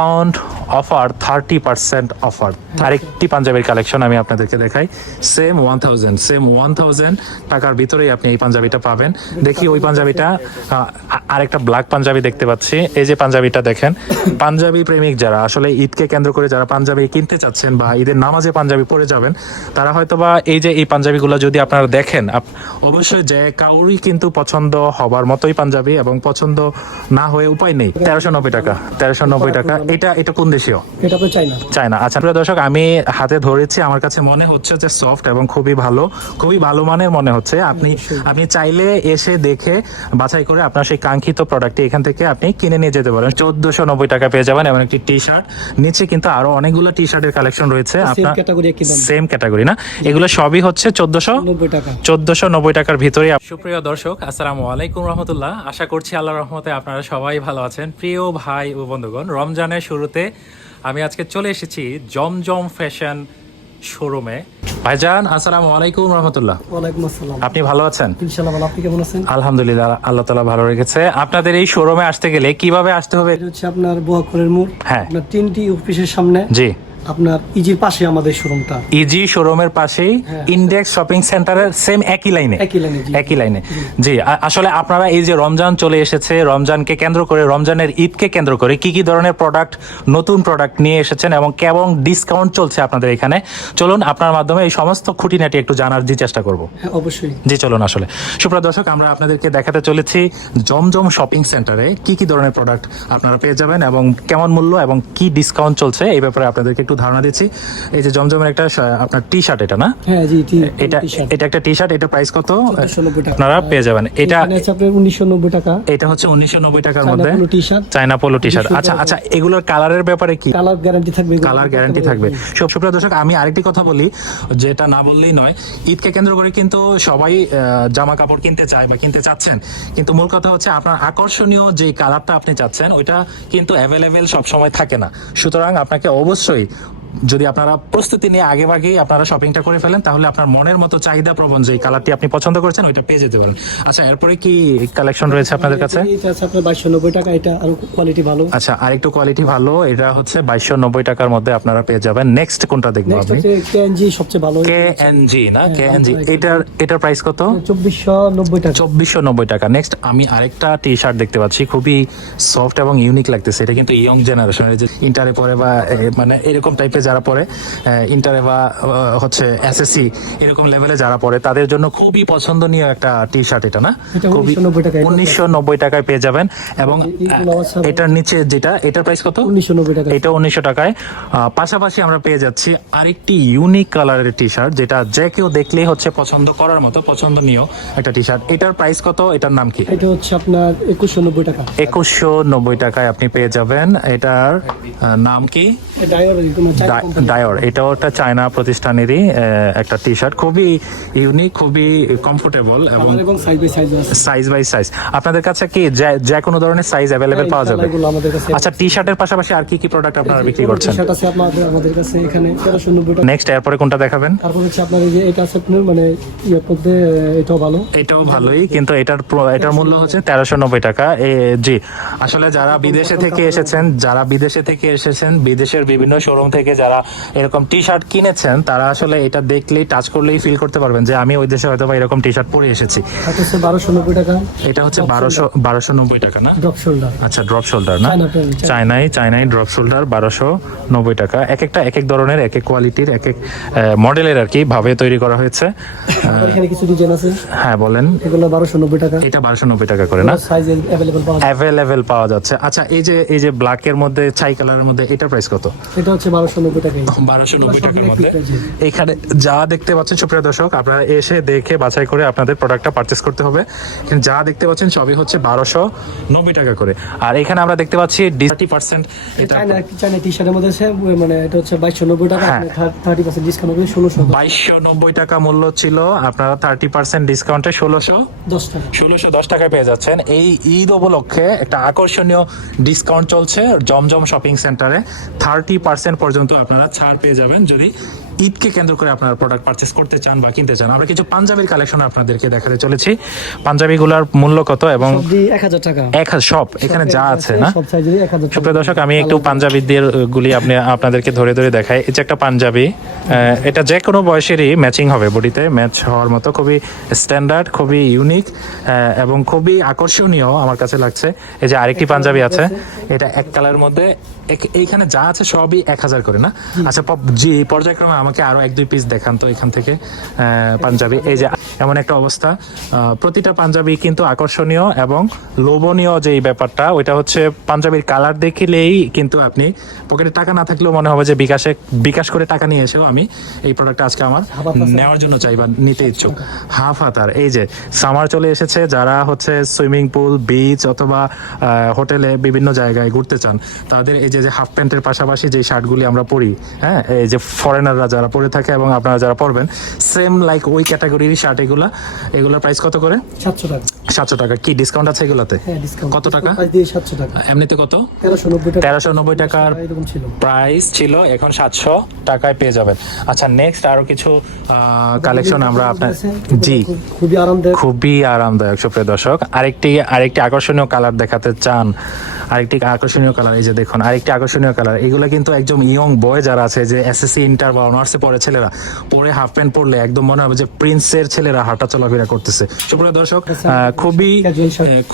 Discount offer thirty percent offer আরেকটি পাঞ্জাবির collection আমি আপনাদেরকে দেখাই। Same one thousand same one thousand টাকার ভিতরেই আপনি এই পাঞ্জাবিটা পাবেন। দেখি ওই পাঞ্জাবিটা আরেকটা ব্ল্যাক পাঞ্জাবি দেখতে পাচ্ছি। এই যে পাঞ্জাবিটা দেখেন, পাঞ্জাবি প্রেমিক যারা, আসলে ঈদকে কেন্দ্র করে যারা পাঞ্জাবি কিনতে চাচ্ছেন বা ঈদের নামাজে পাঞ্জাবি পরে যাবেন, তারা হয়তো বা এই যে এই পাঞ্জাবিগুলো যদি আপনারা দেখেন অবশ্যই যে কাউরই কিন্তু পছন্দ হবার মতোই পাঞ্জাবি এবং পছন্দ না হয়ে উপায় নেই। তেরোশো নব্বই টাকা, তেরোশো নব্বই টাকা। এটা এটা কোন দেশীয়? এটা তো চাই না চাই না আচ্ছা প্রিয় দর্শক আমি হাতে ধরেছি আমার কাছে মনে হচ্ছে যে সফট এবং খুবই ভালো খুবই ভালো মানের মনে হচ্ছে। আপনি আপনি চাইলে এসে দেখে বাছাই করে আপনার সেই কাঙ্ক্ষিত প্রোডাক্টটি এখান থেকে আপনি কিনে নিয়ে যেতে পারেন। চোদ্দশো নব্বই টাকা পেয়ে যাবেন এবং একটি টি শার্ট নিচে কিন্তু আরও অনেকগুলো টি শার্টের কালেকশন রয়েছে আপনার সেম ক্যাটাগরি না? এগুলো সবই হচ্ছে চোদ্দশো নব্বই টাকা। চোদ্দশো নব্বই টাকার ভিতরে সুপ্রিয় দর্শক আসসালামু আলাইকুম রহমতুল্লাহ। আশা করছি আল্লাহ রহমতে আপনারা সবাই ভালো আছেন। প্রিয় ভাই ও বন্ধুগণ রমজানের শুরুতে আমি আজকে চলে এসেছি জমজম ফ্যাশন শোরুমে। ভাইজান আসসালাম আলাইকুম রহমতুল্লাহ। ওয়ালাইকুম আসসালাম। আপনি ভালো আছেন? ইনশাআল্লাহ ভালো। আপনি কেমন আছেন? আলহামদুলিল্লাহ আল্লাহ তালা ভালো রেখেছে। আপনাদের এই শোরুমে আসতে গেলে কীভাবে আসতে হবে? এটা হচ্ছে আপনার বোয়াকরের মোড়। হ্যাঁ। আপনার তিনটি অফিসের সামনে। জি। আপনার ইজির পাশে আমাদের শোরুমটা ইজি শোরুমের পাশেই ইন্ডেক্স শপিং সেন্টারের সেম একই লাইনে একই লাইনে জি। একই লাইনে জি। আসলে আপনারা এই যে রমজান চলে এসেছে রমজানকে কেন্দ্র করে রমজানের ঈদকে কেন্দ্র করে কি কি ধরনের প্রোডাক্ট নতুন প্রোডাক্ট নিয়ে এসেছেন এবং কেমন ডিসকাউন্ট চলছে আপনাদের এখানে চলুন আপনার মাধ্যমে এই সমস্ত খুঁটিনাটি একটু জানার যে চেষ্টা করব। হ্যাঁ অবশ্যই। জি চলুন আসলে। সুপ্রিয় দর্শক আমরা আপনাদেরকে দেখাতে চলেছি জমজম শপিং সেন্টারে কি কি ধরনের প্রোডাক্ট আপনারা পেয়ে যাবেন এবং কেমন মূল্য এবং কি ডিসকাউন্ট চলছে এই ব্যাপারে আপনাদেরকে একটু ধারণা দিচ্ছি। এই যে জমজমের একটা আপনার টি শার্ট এটা না? হ্যাঁ জি এটা এটা একটা টি শার্ট এটা প্রাইস কত? আপনারা পেয়ে যাবেন। এটা উনিশশো নব্বই টাকা। এটা হচ্ছে উনিশশো নব্বই টাকার মধ্যে। T shirt China polo T shirt আচ্ছা আচ্ছা এগুলোর কালারের ব্যাপারে কি? কালার গ্যারান্টি থাকবে কালার গ্যারান্টি থাকবে। সব সুপ্রিয় দর্শক আমি আরেকটি কথা বলি যেটা না বললেই নয়। ঈদকে কেন্দ্র করে কিন্তু সবাই জামা কাপড় কিনতে চায় বা কিনতে চাচ্ছেন। কিন্তু মূল কথা হচ্ছে আপনার আকর্ষণীয় যে কালারটা আপনি চাচ্ছেন ওইটা কিন্তু অ্যাভেলেবেল সবসময় থাকে না। সুতরাং আপনাকে অবশ্যই যদি আপনারা প্রস্তুতি নিয়ে আগে আগেই আপনারা শপিংটা করে ফেলেন তাহলে আপনার মনের মতো চাহিদা প্রবণ যে কালারটি আপনি পছন্দ করেছেন ওইটা পেয়ে যেতে পারেন। আচ্ছা এরপরে কি কালেকশন রয়েছে আপনাদের কাছে? এটা আছে আপনার বাইশশো নব্বই টাকা এটা আরও কোয়ালিটি ভালো। আচ্ছা আরেকটু কোয়ালিটি ভালো এটা হচ্ছে বাইশশো নব্বই টাকার মধ্যে আপনারা পেয়ে যাবেন। নেক্সট কোনটা দেখব আপনি কেএনজি সবচেয়ে ভালো। কে এন জি না? কে এন জি এটার এটার প্রাইস কত? চব্বিশশো নব্বই টাকা। চব্বিশশো নব্বই টাকা। নেক্সট আমি আরেকটা টি শার্ট দেখতে পাচ্ছি খুবই সফট এবং ইউনিক লাগতেছে। এটা কিন্তু ইয়ং জেনারেশনের যে ইন্টারে পরে বা মানে এরকম টাইপের যারা পরে ইন্টারে বা হচ্ছে এসএসসি এরকম লেভেলে যারা পড়ে তাদের জন্য খুবই পছন্দনীয় একটা টি শার্ট এটা না? খুবই উনিশশো নব্বই টাকায় পেয়ে যাবেন এবং এটার নিচে যেটা এটার প্রাইস কত? উনিশশো নব্বই টাকা এটা উনিশশো টাকায়। পাশাপাশি আমরা পেয়ে যাচ্ছি আরেকটি ইউনিক কালারের টি শার্ট যেটা যে কেউ দেখলেই হচ্ছে পছন্দ করার মতো পছন্দনীয় একটা টি শার্ট এটার প্রাইস কত? এটার নাম কি? এটা হচ্ছে আপনার একুশশো নব্বই টাকা। একুশশো নব্বই টাকায় আপনি পেয়ে যাবেন। এটার নাম কি? ডায়র এটাও একটা চায়না প্রতিষ্ঠানেরই একটা টি শার্ট খুবই ইউনিক খুবই কমফোর্টেবল এবং সাইজ বাই সাইজ আপনাদের কাছে কি যে- কোনো ধরনের সাইজ অ্যাভেলেবেল পাওয়া যাবে? আচ্ছা টি শার্টের পাশাপাশি আর কি কি প্রোডাক্ট আপনারা বিক্রি করছেন? আমাদের কাছে এখানে নেক্সট এরপরে কোনটা দেখাবেন? তারপর হচ্ছে আপনার এই যে এটা আছে আপনার মানে ইয়ের মধ্যে এটাও ভালো। এটাও ভালোই কিন্তু এটার এটার মূল্য হচ্ছে তেরোশো নব্বই টাকা। এ, জি। আসলে যারা বিদেশে থেকে এসেছেন যারা বিদেশে থেকে এসেছেন বিদেশের বিভিন্ন শোরুম থেকে যারা এরকম টি শার্ট কিনেছেন তারা আসলে এটা দেখলেই টাচ করলেই ফিল করতে পারবেন যে আমি ওই দেশে হয়তো বা এরকম টি শার্ট পরে এসেছি। এটা হচ্ছে বারোশো নব্বই টাকা। এটা হচ্ছে বারোশো বারোশো নব্বই টাকা না? ড্রপ শোল্ডার আচ্ছা ড্রপ শোল্ডার না? চায়নাই চায়নাই ড্রপ শোল্ডার বারোশো নব্বই টাকা। এক একটা এক এক ধরনের এক এক কোয়ালিটির এক এক মডেলের আর কি ভাবে তৈরি করা হয়েছে। এখানে কিছু ডিজাইন আছে? হ্যাঁ বলেন। এগুলো বারোশো নব্বই টাকা। এটা বারোশো নব্বই টাকা করে না? সাইজ অ্যাভেলেবল পাওয়া যায় অ্যাভেলেবেল পাওয়া যাচ্ছে। আচ্ছা এই যে এই যে ব্ল্যাকের মধ্যে ছাই কালারের মধ্যে এটার প্রাইস কত? এটা হচ্ছে বারোশো বারোশো নব্বই টাকার মধ্যে এখানে যা দেখতে পাচ্ছেন সুপ্রিয় দর্শক আপনারা এসে দেখে বাছাই করে আপনাদের প্রোডাক্টটা পারচেস করতে হবে। যা দেখতে পাচ্ছেন সবই হচ্ছে বারোশো নব্বই টাকা করে। আর এখানে আমরা দেখতে পাচ্ছি থার্টি পার্সেন্ট এটা চায়না চায়না টি শার্টের মধ্যে মানে এটা হচ্ছে বাইশশো নব্বই টাকা। থার্টি পার্সেন্ট ডিসকাউন্ট ষোলোশো। বাইশশো নব্বই টাকা মূল্য ছিল আপনারা থার্টি পার্সেন্ট ডিসকাউন্টে ষোলোশো দশ টাকা। ষোলোশো দশ টাকায় পেয়ে যাচ্ছেন। এই ঈদ উপলক্ষে একটা আকর্ষণীয় ডিসকাউন্ট চলছে Zamzam shopping centre thirty percent পর্যন্ত আপনারা ছাড় পেয়ে যাবেন যদি ঈদকে কেন্দ্র করে আপনারা প্রোডাক্ট পারচেস করতে চান বা কিনতে চান আমরা কিছু পাঞ্জাবির কালেকশন আপনাদেরকে দেখাতে চলেছি। পাঞ্জাবিগুলোর মূল্য কত এবং এক হাজার টাকা। এক হাজার সব এখানে যা আছে না? সুপ্রিয় দর্শক আমি একটু পাঞ্জাবিদের গুলি আপনি আপনাদেরকে ধরে ধরে দেখাই। এই যে একটা পাঞ্জাবি এটা যে কোনো বয়সেরই ম্যাচিং হবে বডিতে। ম্যাচ হওয়ার মতো খুবই স্ট্যান্ডার্ড খুবই ইউনিক এবং খুবই আকর্ষণীয় আমার কাছে লাগছে। এই যে আরেকটি পাঞ্জাবি আছে এটা এক কালারের মধ্যে এইখানে যা আছে সবই এক হাজার করে না? আচ্ছা জি পর্যায়ক্রমে আমাকে আরও এক দুই পিস দেখান তো এখান থেকে পাঞ্জাবি। এই যে এমন একটা অবস্থা। প্রতিটা পাঞ্জাবি কিন্তু আকর্ষণীয় এবং লোভনীয় যে এই ব্যাপারটা ওইটা হচ্ছে পাঞ্জাবির কালার দেখিলেই কিন্তু আপনি পকেটে টাকা না থাকলেও মনে হবে যে বিকাশে বিকাশ করে টাকা নিয়ে এসেও আমি এই প্রোডাক্টটা আজকে আমার নেওয়ার জন্য চাই বা নিতে ইচ্ছুক। হাফ হাতার এই যে সামার চলে এসেছে যারা হচ্ছে সুইমিং পুল বিচ অথবা হোটেলে বিভিন্ন জায়গায় ঘুরতে চান তাদের এই যে যে হাফ প্যান্টের পাশাপাশি যে শার্টগুলি আমরা পরি হ্যাঁ এই যে ফরেনাররা যারা পরে থাকে এবং আপনারা যারা পরবেন সেম লাইক ওই ক্যাটাগরির শার্ট এগুলা এগুলোর প্রাইস কত করে? সাতশো টাকা। সাতশো টাকা। কি ডিসকাউন্ট আছে এগুলাতে? হ্যাঁ কত টাকা? সাতশো টাকা। এমনিতে কত? তেরোশো নব্বই টাকা। তেরোশো নব্বই টাকার প্রাইস ছিল। এখন সাতশো টাকায় পেয়ে যাবেন। আচ্ছা নেক্সট আরও কিছু কালেকশন আমরা আপনার জি। খুবই আরামদায়ক। খুবই আরামদায়ক সুপ্রিয় দর্শক। আরেকটি আরেকটি আকর্ষণীয় কালার দেখাতে চান। আরেকটি আকর্ষণীয় কালার এই যে দেখুন আরেকটি আকর্ষণীয় কালার এগুলো কিন্তু একদম ইয়ং বয় যারা আছে যে এসএসসি ইন্টার বা অনার্সে পড়ে ছেলেরা। পরে হাফ প্যান্ট পরলে একদম মনে হবে যে প্রিন্সের ছেলেরা হাঁটা চলাফেরা করতেছে। সুপ্রিয় দর্শক খুবই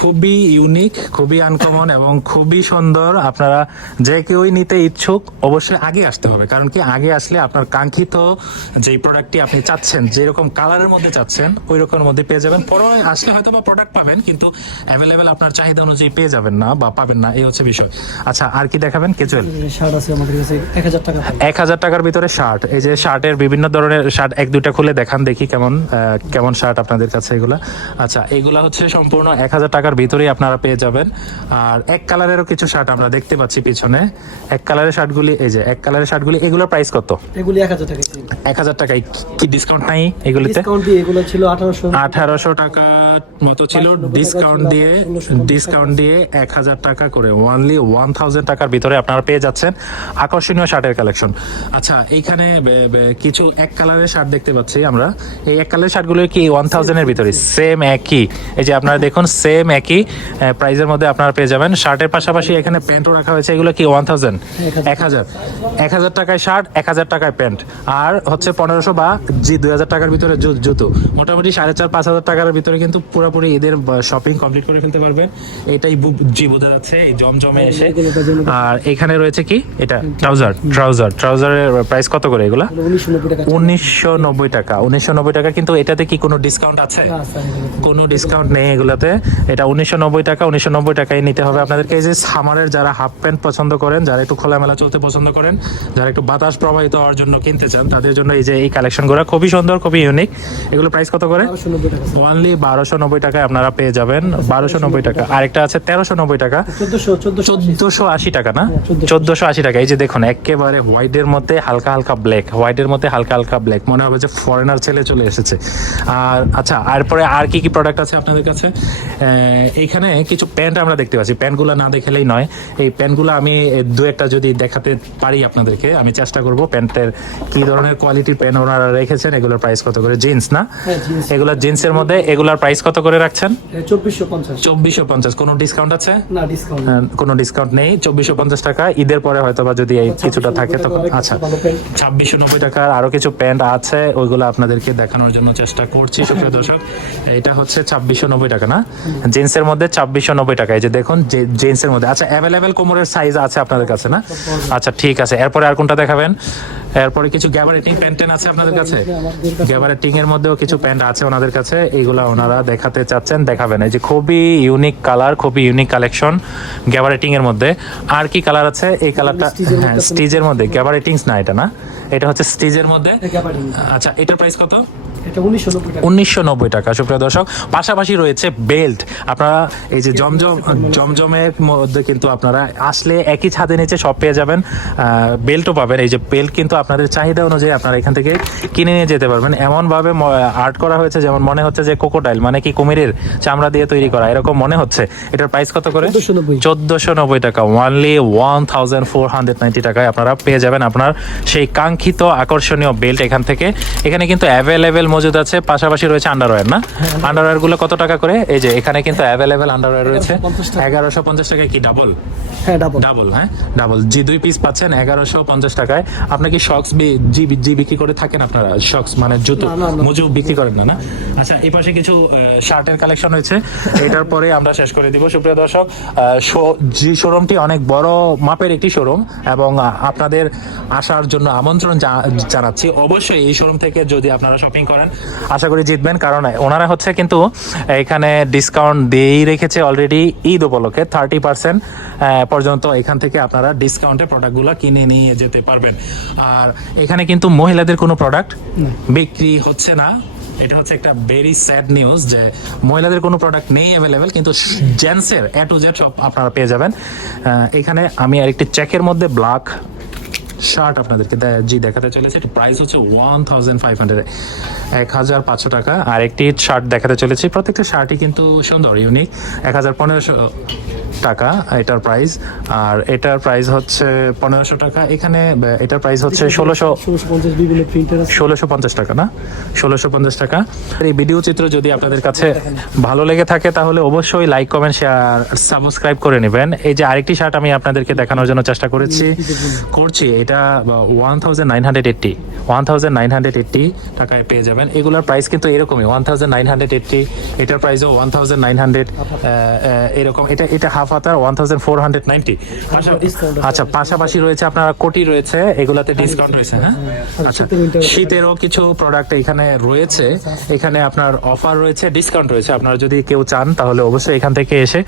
খুবই ইউনিক খুবই আনকমন এবং খুবই সুন্দর। আপনারা যে কেউই নিতে ইচ্ছুক অবশ্যই আগে আসতে হবে। কারণ কি আগে আসলে আপনার কাঙ্ক্ষিত যে প্রোডাক্টটি আপনি চাচ্ছেন যেরকম কালারের মধ্যে চাচ্ছেন ওই রকমের মধ্যে পেয়ে যাবেন। পরে আসলে হয়তো বা প্রোডাক্ট পাবেন কিন্তু অ্যাভেলেবেল আপনার চাহিদা অনুযায়ী পেয়ে যাবেন না বা পাবেন না এই হচ্ছে বিষয়। আচ্ছা আর কি দেখাবেন? কেজুয়াল শার্ট আছে আমাদের কাছে এক হাজার টাকা। দাম। এক হাজার টাকার ভিতরে শার্ট এই যে শার্টের বিভিন্ন ধরনের শার্ট এক দুইটা খুলে দেখান দেখি কেমন কেমন শার্ট আপনাদের কাছে এগুলা। আচ্ছা এগুলা হচ্ছে সম্পূর্ণ এক হাজার টাকার ভিতরেই আপনারা পেয়ে যাবেন। আর এক কালারেরও কিছু শার্ট আমরা দেখতে পাচ্ছি পিছনে। এক কালারের শার্টগুলি এই যে এক কালারের শার্টগুলি এগুলোর প্রাইস কত? এগুলি এক হাজার টাকা এক হাজার টাকায় কি ডিসকাউন্ট নাই এগুলিতে? এগুলো ছিল আঠারোশো। আঠারোশো টাকা মতো ছিল। ডিসকাউন্ট দিয়ে ডিসকাউন্ট দিয়ে এক হাজার টাকা করে ওয়ানলি ওয়ান থাউজেন্ড টাকার ভিতরে আপনারা পেয়ে যাচ্ছেন আকর্ষণীয় শার্টের কালেকশন আচ্ছা এইখানে কিছু এক কালারের শার্ট দেখতে পাচ্ছি আমরা। এই এক কালারের শার্টগুলো কি ওয়ান থাউজেন্ডের ভিতরে? সেম একই। এই যে আপনারা দেখুন সেম একই প্রাইজের মধ্যে আপনারা পেয়ে যাবেন। শার্টের পাশাপাশি এখানে প্যান্টও রাখা হয়েছে। এগুলো কি ওয়ান থাউজেন্ড এক হাজার। এক হাজার। টাকায় শার্ট এক হাজার টাকায় প্যান্ট আর হচ্ছে পনেরোশো বা জি দুই হাজার টাকার ভিতরে জুতো। মোটামুটি সাড়ে চার পাঁচ হাজার টাকার ভিতরে কিন্তু পুরোপুরি ঈদের শপিং কমপ্লিট করে ফেলতে পারবেন। এটাই জি বোঝা যাচ্ছে এই জমজমে এসে। আর এখানে রয়েছে কি? এটা ট্রাউজার ট্রাউজার ট্রাউজারের প্রাইস কত করে এগুলা? উনিশশো নব্বই টাকা উনিশশো নব্বই টাকা। কিন্তু এটাতে কি কোনো ডিসকাউন্ট আছে? কোনো ডিসকাউন্ট নেই এগুলাতে। এটা উনিশশো নব্বই টাকা উনিশশো নব্বই টাকায় নিতে হবে। আপনাদেরকে এই যে সামারের যারা হাফ প্যান্ট পছন্দ করেন যারা একটু খোলামেলা চলতে পছন্দ করেন যারা একটু বাতাস প্রবাহিত হওয়ার জন্য কিনতে চান তাদের জন্য এই যে এই কালেকশনগুলো খুবই সুন্দর খুবই ইউনিক এগুলো প্রাইস কত করে? ওনলি বারোশো নব্বই টাকায় আপনারা পেয়ে যাবেন। বারোশো নব্বই টাকা। আরেকটা আছে তেরোশো নব্বই টাকা। চোদ্দশো আশি। টাকা না? 1480 চোদ্দশো আশি। টাকা। এই যে দেখুন একেবারে হোয়াইটের মধ্যে হালকা হালকা ব্ল্যাক হোয়াইটের মধ্যে হালকা হালকা ব্ল্যাক মনে হবে যে ফরেনার ছেলে চলে এসেছে। আর আচ্ছা এরপরে আর কি কি প্রোডাক্ট আছে আপনাদের কাছে? এইখানে কিছু প্যান্ট আমরা দেখতে পাচ্ছি। প্যান্টগুলো না দেখলেই নয়। এই প্যান্টগুলো আমি দু একটা যদি দেখাতে পারি আপনাদেরকে আমি চেষ্টা করব প্যান্টের কি ধরনের কোয়ালিটির প্যান্ট ওনারা রেখেছেন এগুলোর প্রাইস কত করে? জিন্স না? হ্যাঁ এগুলো জিন্সের মধ্যে এগুলার প্রাইস কত করে রাখছেন? চব্বিশশো পঞ্চাশ। চব্বিশশো পঞ্চাশ। কোনো ডিসকাউন্ট আছে? আহ, কোনো ডিসকাউন্ট নেই। চব্বিশশো পঞ্চাশ টাকা। ঈদের পরে হয়তো বা যদি এই কিছুটা থাকে তখন আচ্ছা। ভালো ছাব্বিশশো নব্বই টাকার আরও কিছু প্যান্ট আছে ওইগুলো আপনাদেরকে দেখানোর জন্য চেষ্টা করছি সুপ্রিয় দর্শক। এটা হচ্ছে ছাব্বিশশো নব্বই টাকা না? জিন্সের মধ্যে ছাব্বিশশো নব্বই টাকা এই যে দেখুন জিন্সের মধ্যে। আচ্ছা অ্যাভেলেবেল কোমরের সাইজ আছে আপনাদের কাছে না? আচ্ছা ঠিক আছে। এরপরে আর কোনটা দেখাবেন? এরপরে কিছু গ্যাবারেটিং প্যান্টেন আছে আপনাদের কাছে? গ্যাবারেটিং এর মধ্যেও কিছু প্যান্ট আছে ওনাদের কাছে এইগুলা ওনারা দেখাতে চাচ্ছেন দেখাবেন। এই যে খুবই ইউনিক কালার খুবই ইউনিক কালেকশন গ্যাবারেটিং এর মধ্যে। আর কি কালার আছে? এই কালারটা হ্যাঁ স্টিজের মধ্যে। গ্যাবারেটিংস না এটা না? এটা হচ্ছে স্টিজের মধ্যে। আচ্ছা এটার প্রাইস কত? এটা উনিশশো নব্বই টাকা। সুপ্রিয় দর্শক। পাশাপাশি রয়েছে বেল্ট আপনারা এই যে জমজম জমজমের মধ্যে কিন্তু আপনারা আসলে একই ছাদে নিচে সব পেয়ে যাবেন। বেল্টও পাবেন। এই যে বেল্ট কিন্তু আপনাদের চাহিদা অনুযায়ী আপনারা এখান থেকে কিনে নিয়ে যেতে পারবেন। এমনভাবে আর্ট করা হয়েছে যেমন মনে হচ্ছে যে কোকোডাইল মানে কি কুমিরের চামড়া দিয়ে তৈরি করা। এরকম মনে হচ্ছে। এটার প্রাইস কত করে? চোদ্দশো নব্বই। টাকা। Only one thousand four hundred ninety টাকায় আপনারা পেয়ে যাবেন আপনার সেই কাঙ্ক্ষিত আকর্ষণীয় বেল্ট এখান থেকে। এখানে কিন্তু অ্যাভেলেবেল মজুদ আছে পাশাপাশি রয়েছে আন্ডারওয়্যার না? আন্ডারওয়্যারগুলো কত টাকা করে? এই যে এখানে কিন্তু অ্যাভেলেবেল আন্ডারওয়্যার রয়েছে। 150 টাকা। এগারোশো পঞ্চাশ টাকায় কি ডাবল হ্যাঁ ডাবল ডাবল হ্যাঁ? ডাবল জি দুই পিস পাচ্ছেন এগারোশো পঞ্চাশ টাকায়। আপনি কি শক্স জি জি বিক্রি করে থাকেন আপনারা? শক্স মানে জুতো। মুজু বিক্রি করেন না না? আচ্ছা এই পাশে কিছু শার্টের কালেকশন হয়েছে এটার পরে আমরা শেষ করে দিব। সুপ্রিয় দর্শক জি শোরুমটি অনেক বড় মাপের একটি শোরুম এবং আপনাদের আসার জন্য আমন্ত্রণ জা- জানাচ্ছি। অবশ্যই এই শোরুম থেকে যদি আপনারা শপিং করেন, আশা করি জিতবেন। কারণ ওনারা হচ্ছে কিন্তু এখানে ডিসকাউন্ট দিয়েই রেখেছে অলরেডি ঈদ উপলক্ষে। থার্টি পার্সেন্ট পর্যন্ত এখান থেকে আপনারা ডিসকাউন্টে প্রোডাক্টগুলো কিনে নিয়ে যেতে পারবেন। আর এখানে কিন্তু মহিলাদের কোনো প্রোডাক্ট বিক্রি হচ্ছে না। এটা হচ্ছে একটা ভেরি স্যাড নিউজ যে মহিলাদের কোনো প্রোডাক্ট নেই অ্যাভেলেবেল কিন্তু জেন্টসের এ টু জেড সব আপনারা পেয়ে যাবেন। এখানে আমি আরেকটি চেকের মধ্যে ব্ল্যাক শার্ট আপনাদেরকে জি, দেখাতে চলেছে। প্রাইস হচ্ছে ওয়ান থাউজেন্ড ফাইভ হান্ড্রেড এক হাজার পাঁচশো টাকা। আর একটি শার্ট দেখাতে চলেছি। প্রত্যেকটা শার্টই কিন্তু সুন্দর ইউনিক এক হাজার পনেরোশো টাকা এটার প্রাইস আর এটার প্রাইস হচ্ছে পনেরোশো টাকা। এখানে এটার প্রাইস হচ্ছে ষোলোশো ষোলোশো পঞ্চাশ টাকা না? ষোলোশো পঞ্চাশ টাকা। এই ভিডিও চিত্র যদি আপনাদের কাছে ভালো লেগে থাকে তাহলে অবশ্যই লাইক কমেন্ট শেয়ার সাবস্ক্রাইব করে নেবেন। এই যে আরেকটি শার্ট আমি আপনাদেরকে দেখানোর জন্য চেষ্টা করেছি করছি। এটা one thousand nine hundred eighty one thousand nine hundred eighty টাকায় পেয়ে যাবেন। এগুলোর প্রাইস কিন্তু এরকমই one thousand nine hundred eighty এটার প্রাইসও ওয়ান থাউজেন্ড নাইন হান্ড্রেড এরকম। এটা এটা হাফ হাতার one thousand four hundred ninety আচ্ছা পাশাপাশি রয়েছে আপনার কোটি রয়েছে এগুলাতে ডিসকাউন্ট রয়েছে হ্যাঁ? আচ্ছা। আছে। শীতেরও কিছু প্রোডাক্ট এখানে রয়েছে। এখানে আপনার অফার রয়েছে ডিসকাউন্ট রয়েছে। আপনারা যদি কেউ চান তাহলে অবশ্যই এখান থেকে এসে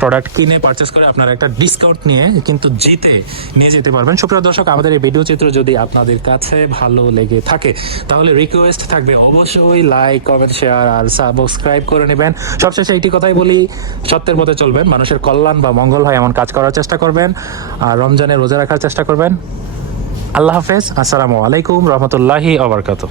প্রোডাক্ট কিনে পারচেস করে আপনারা একটা ডিসকাউন্ট নিয়ে কিন্তু জিতে নিয়ে যেতে পারবেন। সুপ্রিয় দর্শক আমাদের এই ভিডিও চিত্র যদি আপনাদের কাছে ভালো লেগে থাকে তাহলে রিকোয়েস্ট থাকবে অবশ্যই লাইক কমেন্ট শেয়ার আর সাবস্ক্রাইব করে নেবেন। সবশেষে এইটি কথাই বলি সত্যের পথে চলবেন মানুষের কল্যাণ বা মঙ্গল হয় এমন কাজ করার চেষ্টা করবেন। আর রমজানে রোজা রাখার চেষ্টা করবেন। আল্লাহ হাফেজ। আসসালামু আলাইকুম রহমতুল্লাহি আবরকাত